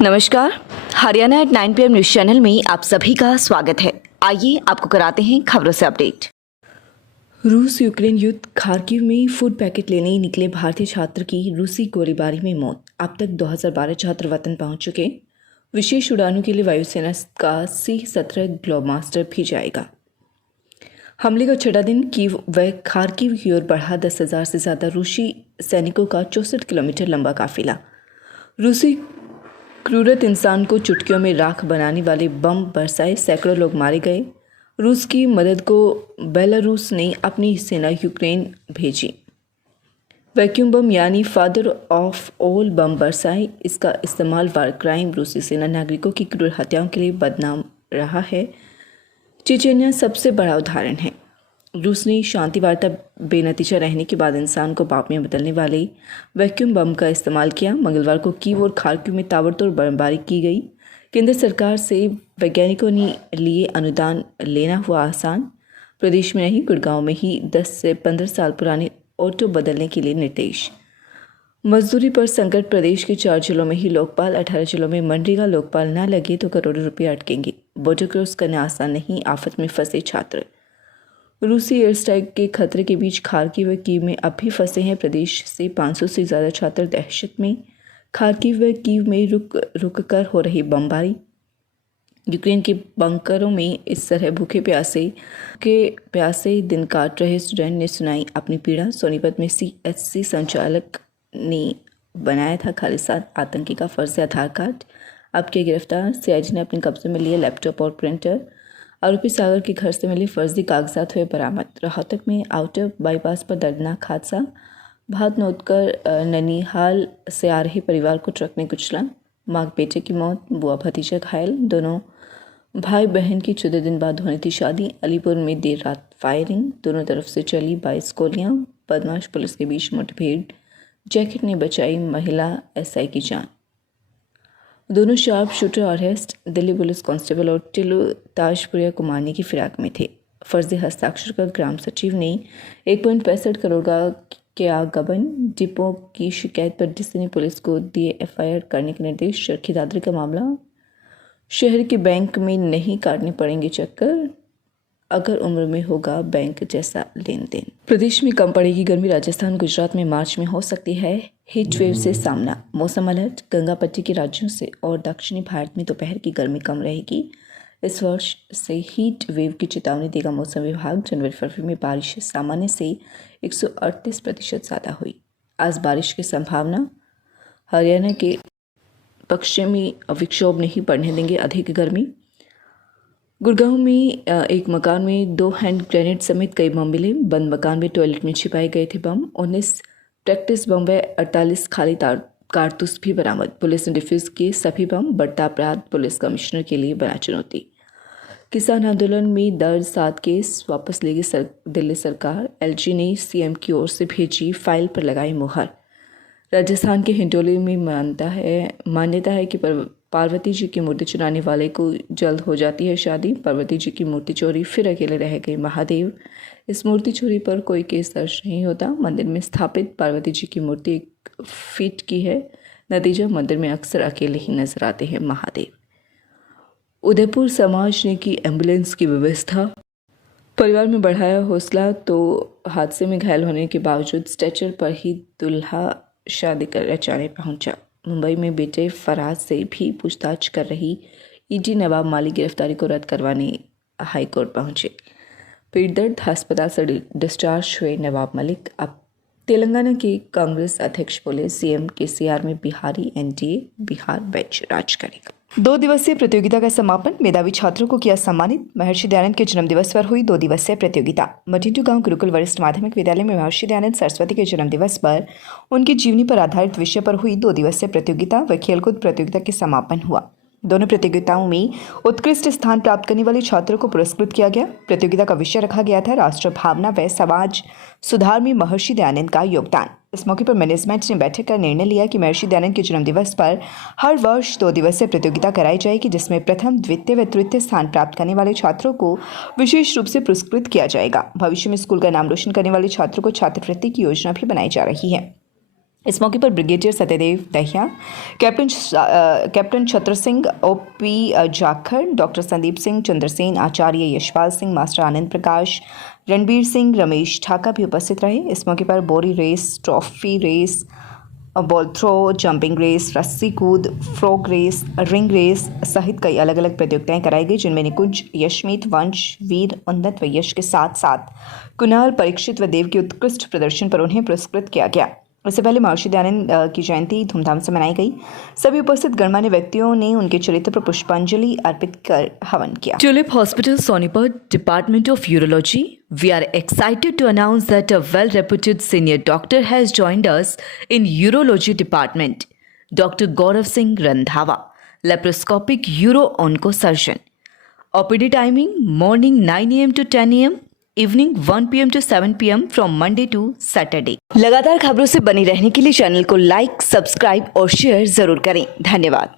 नमस्कार, Haryana at 9 PM news channel में आप सभी का स्वागत है। आइए आपको कराते हैं खबरों से अपडेट। रूस यूक्रेन युद्ध, खार्किव में फूड पैकेट लेने ही निकले भारतीय छात्र की रूसी गोलीबारी में मौत। अब तक 2012 छात्र वतन पहुंच चुके। विशेष उड़ानों के लिए वायुसेना का C-17 ग्लोबमास्टर भी जाएगा। हमले का छठा दिन कीव व खार्किव की ओर बढ़ा 10,000 से ज़्यादा रूसी सैनिकों का 64 किलोमीटर लंबा काफिला। रूसी क्रूरत इंसान को चुटकियों में राख बनाने वाले बम बरसाए, सैकड़ों लोग मारे गए। रूस की मदद को बेलारूस ने अपनी सेना यूक्रेन भेजी। वैक्यूम बम यानी फादर ऑफ ऑल बम बरसाए। इसका इस्तेमाल वार क्राइम, रूसी सेना नागरिकों की क्रूर हत्याओं के लिए बदनाम रहा है। चेचेनिया सबसे बड़ा उदाहरण है। रूस ने शांति वार्ता बेनतीजा रहने के बाद इंसान को पाप में बदलने वाले वैक्यूम बम का इस्तेमाल किया। मंगलवार को कीव और खार्किव में ताबड़तोड़ बमबारी की गई। केंद्र सरकार से वैज्ञानिकों ने लिए अनुदान लेना हुआ आसान। प्रदेश में नहीं, गुड़गांव में ही 10 से 15 साल पुराने ऑटो बदलने के लिए निर्देश। मजदूरी पर संकट, प्रदेश के 4 जिलों में ही लोकपाल, 18 जिलों में मनरेगा लोकपाल न लगे तो करोड़ों रुपये अटकेंगे। बॉर्डर क्रॉस करना आसान नहीं, आफत में फंसे छात्र। रूसी एयर स्ट्राइक के खतरे के बीच खार्किव व कीव में अब भी फंसे हैं। प्रदेश से 500 से ज़्यादा छात्र दहशत में। खार्किव व कीव में रुक कर हो रही बमबारी। यूक्रेन के बंकरों में इस तरह भूखे प्यासे दिन काट रहे स्टूडेंट ने सुनाई अपनी पीड़ा। सोनीपत में CHC संचालक ने बनाया था खालिस्तान आतंकी का फर्जी आधार कार्ड। अब के गिरफ्तार, CID ने अपने कब्जे में लिए लैपटॉप और प्रिंटर। आरोपी सागर के घर से मिले फर्जी कागजात हुए बरामद। रोहतक में आउटर बाईपास पर दर्दनाक हादसा। भात नोतकर ननिहाल से आ रहे परिवार को ट्रक ने कुचला। मां बेटे की मौत, बुआ भतीजा घायल। दोनों भाई बहन की 14 दिन बाद होनी थी शादी। अलीपुर में देर रात फायरिंग, दोनों तरफ से चली 22 गोलियां। बदमाश पुलिस के बीच मुठभेड़, जैकेट ने बचाई महिला SI की जान। दोनों sharp shooter arrest. Delhi police constable और टिल्लू ताजपुरिया को मारने की फिराक में थे। फर्जी हस्ताक्षर कर ग्राम सचिव ने 1.65 करोड़ का किया गबन। डिपो की शिकायत पर DC ने पुलिस को दिए FIR करने के निर्देश। चरखी दादरी का मामला, शहर के बैंक में नहीं काटने पड़ेंगे चक्कर अगर उम्र में होगा बैंक जैसा लेन देन। प्रदेश में कम पड़ेगी गर्मी। राजस्थान, गुजरात में मार्च में हो सकती है हीट वेव से सामना। मौसम अलर्ट। गंगा पट्टी के राज्यों से और दक्षिणी भारत में दोपहर की गर्मी कम रहेगी। इस वर्ष से हीट वेव की चेतावनी देगा मौसम विभाग। जनवरी-फरवरी में बारिश सामान्य से 138% ज़्यादा हुई। आज बारिश की संभावना। हरियाणा के पश्चिमी विक्षोभ नहीं बढ़ने देंगे अधिक गर्मी। गुड़गांव में एक मकान में 2 हैंड ग्रेनेड समेत कई बम मिले। बंद मकान में टॉयलेट में छिपाए गए थे बम। 19 प्रैक्टिस बम व 48 खाली कारतूस भी बरामद। पुलिस ने डिफ्यूज किए सभी बम। बढ़ता अपराध, पुलिस कमिश्नर के लिए बना चुनौती। किसान आंदोलन में दर्ज 7 केस वापस लेगी दिल्ली सरकार। LG ने CM की ओर से भेजी फाइल पर लगाई मुहर। राजस्थान के हिंडोली में मान्यता है कि पार्वती जी की मूर्ति चुराने वाले को जल्द हो जाती है शादी। पार्वती जी की मूर्ति चोरी, फिर अकेले रह गए महादेव। इस मूर्ति चोरी पर कोई केस दर्ज नहीं होता। मंदिर में स्थापित पार्वती जी की मूर्ति 1 फीट की है। नतीजा, मंदिर में अक्सर अकेले ही नजर आते हैं महादेव। उदयपुर समाज ने की एम्बुलेंस की व्यवस्था। परिवार में बढ़ाया हौसला तो हादसे में घायल होने के बावजूद स्ट्रेचर पर ही दूल्हा शादी कर रचाने पहुंचा। मुंबई में बेटे फराज से भी पूछताछ कर रही ED नवाब मालिक गिरफ्तारी को रद्द करवाने हाईकोर्ट पहुंचे। पेट दर्द, अस्पताल से डिस्चार्ज हुए नवाब मलिक। अब तेलंगाना के कांग्रेस अध्यक्ष बोले, CM KCR में बिहारी NDA बिहार बैच राज करेगा। 2 दिवसीय प्रतियोगिता का समापन। मेधावी छात्रों को किया सम्मानित। महर्षि दयानंद के जन्म दिवस पर हुई 2 दिवसीय प्रतियोगिता। मटिंटू गांव गुरुकुल वरिष्ठ माध्यमिक विद्यालय में महर्षि दयानंद सरस्वती के जन्म दिवस पर उनकी जीवनी पर आधारित विषय पर हुई 2 दिवसीय प्रतियोगिता व खेलकूद प्रतियोगिता के समापन हुआ। दोनों प्रतियोगिताओं में उत्कृष्ट स्थान प्राप्त करने वाले छात्रों को पुरस्कृत किया गया। प्रतियोगिता का विषय रखा गया था राष्ट्र भावना व समाज सुधार में महर्षि दयानंद का योगदान। इस मौके पर मैनेजमेंट ने बैठक कर निर्णय लिया कि महर्षि दयानंद के जन्म दिवस पर हर वर्ष 2 दिवसीय प्रतियोगिता कराई जाएगी, जिसमें प्रथम, द्वितीय व तृतीय स्थान प्राप्त करने वाले छात्रों को विशेष रूप से पुरस्कृत किया जाएगा। भविष्य में स्कूल का नाम रोशन करने वाले छात्रों को छात्रवृत्ति की योजना भी बनाई जा रही है। इस मौके पर brigadier Satyadev Dahiya, captain Chhatar Singh, OP Jakhar, doctor Sandeep Singh, Chandrasen, Acharya Yashpal Singh, master Anand Prakash, Ranbir Singh, Ramesh Thaka भी उपस्थित रहे। इस मौके पर बोरी race, trophy race, ball throw, jumping race, रस्सी कूद, फ्रॉग रेस, रिंग रेस सहित कई अलग अलग प्रतियोगिताएं कराई गई, जिनमें निकुंज, यशमीत, वंश, वीर, उन्नत व यश के साथ साथ कुणाल, परीक्षित व देव के उत्कृष्ट प्रदर्शन पर उन्हें पुरस्कृत किया गया। इससे पहले महर्षि दयानंद की जयंती धूमधाम से मनाई गई। सभी उपस्थित गणमान्य व्यक्तियों ने उनके चरित्र पर पुष्पांजलि अर्पित कर हवन किया। Tulip Hospital, Sonipat, Department of Urology. We are excited to announce that a well-reputed senior doctor has joined us in Urology Department. Dr. Gaurav Singh Randhawa, laparoscopic uro-oncosurgeon. OPD timing morning 9 a.m. to 10 a.m. Evening 1 p.m. to 7 p.m. From Monday to Saturday. लगातार खबरों से बनी रहने के लिए channel को like, subscribe और share जरूर करें। धन्यवाद।